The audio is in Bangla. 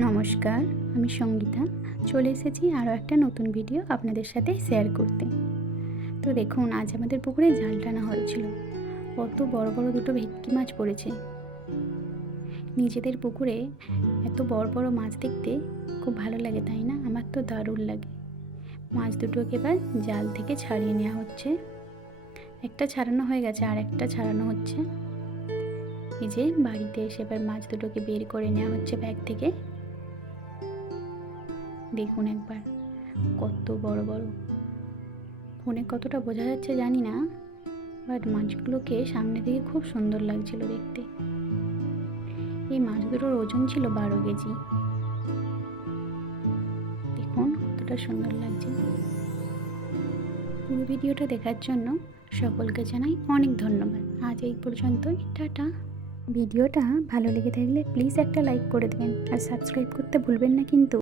নমস্কার, আমি সঙ্গীতা। চলে এসেছি আরও একটা নতুন ভিডিও আপনাদের সাথে শেয়ার করতে। তো দেখুন, আজ আমাদের পুকুরে জাল টানা হয়েছিল। কত বড় বড় দুটো ভেটকি মাছ পড়েছে। নিজেদের পুকুরে এত বড় বড় মাছ দেখতে খুব ভালো লাগে, তাই না? আমার তো দারুণ লাগে। মাছ দুটোকে এবার জাল থেকে ছাড়িয়ে নেওয়া হচ্ছে। একটা ছাড়ানো হয়ে গেছে, আর একটা ছাড়ানো হচ্ছে। এই যে বাড়িতে এসে এবার মাছ দুটোকে বের করে নেওয়া হচ্ছে ব্যাগ থেকে। দেখুন একবার কত বড় বড়। ফোনে কতটা বোঝা যাচ্ছে জানি না, বাট মাছগুলোকে সামনে থেকে খুব সুন্দর লাগছিল দেখতে। এই মাছ দুটোর ওজন ছিল 12 কেজি। দেখুন কতটা সুন্দর লাগছে। পুরো ভিডিওটা দেখার জন্য সকলকে জানাই অনেক ধন্যবাদ। আজ এই পর্যন্তই, টাটা। ভিডিওটা ভালো লেগে থাকলে প্লিজ একটা লাইক করে দেবেন, আর সাবস্ক্রাইব করতে ভুলবেন না কিন্তু।